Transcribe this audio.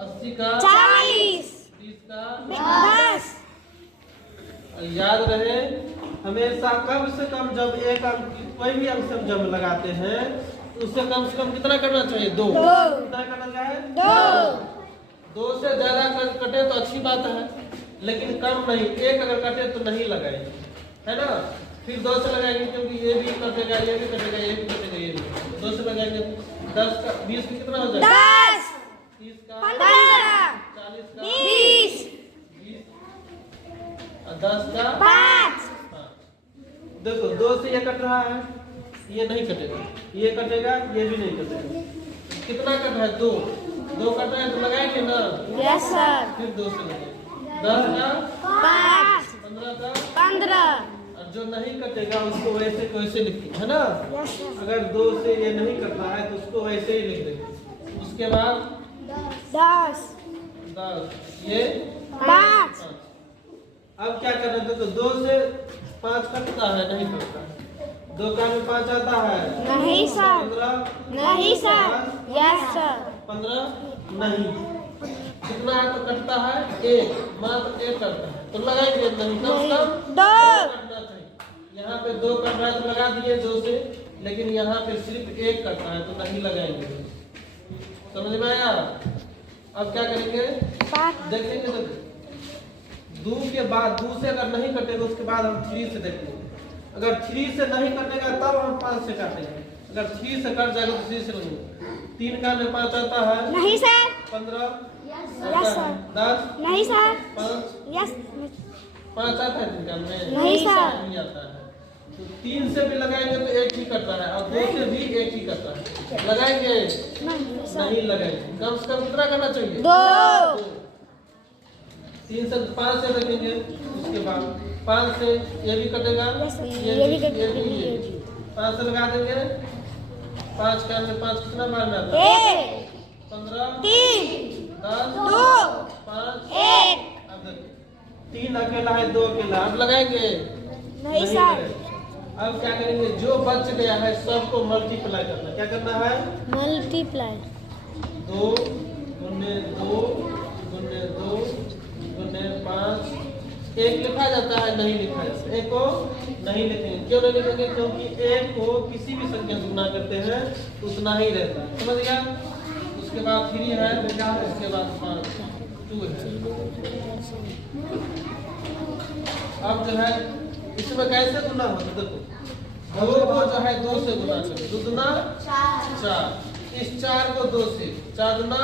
80 का 40, 30 का 10। याद रहे हमेशा कम से कम जब एक अंक कोई भी अंक से हम जब लगाते हैं उससे कम कितना करना चाहिए? 2। कितना करना चाहिए? 2 से ज्यादा कटे तो अच्छी बात है, लेकिन कम नहीं। 1 अगर कटे तो नहीं लगाएंगे, है ना। फिर 2 से लगाएंगे, क्योंकि ये भी कटेगा, ये भी कटेगा, ये भी कटेगा, ये भी। 2 से लगाएंगे। 10 का 20 का कितना हो जाएगा? 10, 30 का 15, 40 का 20, 20 और 10 का 5। हाँ। देखो 2 से ये कट रहा है, ये नहीं कटेगा, ये कटेगा, ये भी नहीं कटेगा। कितना कट रहा है? 2 कट रहा है तो लगाएंगे ना। Yes sir. फिर 2 से लगाएंगे। 10 का 5, 15 का 15। और जो नहीं कटेगा उसको वैसे को वैसे लिखेंगे, है ना। Yes sir. अगर 2 से ये नहीं कट रहा है तो उसको वैसे ही लिख देंगे। उसके बाद 10, 10 ये 5। अब क्या करना है? तो 2 से 5 कटता है, नहीं कटता है। 2 का में 5 आता है, नहीं सर। 15 नहीं सर। Yes sir. 15 नहीं। कितना है तो कटता है? 1, मात्र 1 कटता है तो लगाएंगे नहीं, कम से कम 2। कटना चाहिए। यहाँ पे 2 कट रहा है तो लगा दिए 2 से, लेकिन यहाँ पे सिर्फ 1 कटता है तो नहीं लगाएंगे। समझ में आया? अब क्या करेंगे? देखेंगे तो 2 के बाद 2 से अगर नहीं कटेगा उसके बाद हम 3 से देखेंगे। अगर 3 से नहीं कटेगा तब हम 5 से काटेंगे। अगर 3 से कट जाएगा तो 3 से लगेगा। 3 का में 5 आता है, नहीं सर। 15 yes sir. 10 नहीं सर। 5 यस। 5 आता है 3 का में? नहीं सर। नहीं आता है। तो 3 से भी लगाएंगे तो 1 ही करता है और 2 से भी 1 ही करता है। लगाएंगे? नहीं लगाएंगे। कम से कम कितना करना चाहिए? 2। 3 से 5 से लगेंगे। उसके बाद 5 से ये भी कटेगा, ये भी कटेगा, ये भी। 5 से लगा देंगे। 5 का में 5 कितना बार में आता है? 1, 15 3, 10 2, 5 1। अब देखो 3 अकेला है, 2 अकेला। अब लगाएंगे? नहीं सर। लगाएंगे। अब क्या करेंगे? जो बच गया है सबको मल्टीप्लाई करना। क्या करना है? मल्टीप्लाई। 2 गुने 2 गुने 2 गुने 5। 1 लिखा जाता है? नहीं लिखा जाता। 1 को नहीं लिखेंगे। क्यों नहीं लिखेंगे? क्योंकि 1 को किसी भी संख्या से गुना करते हैं उतना ही रहता है। समझ गया? उसके बाद 3 है, उसके बाद 5 2 है। अब जो है इसमें कैसे गुना होता है? देखो 2 को जो है 2 से गुना करो, 2 दूना 4। इस 4 को 2 से 4 दूना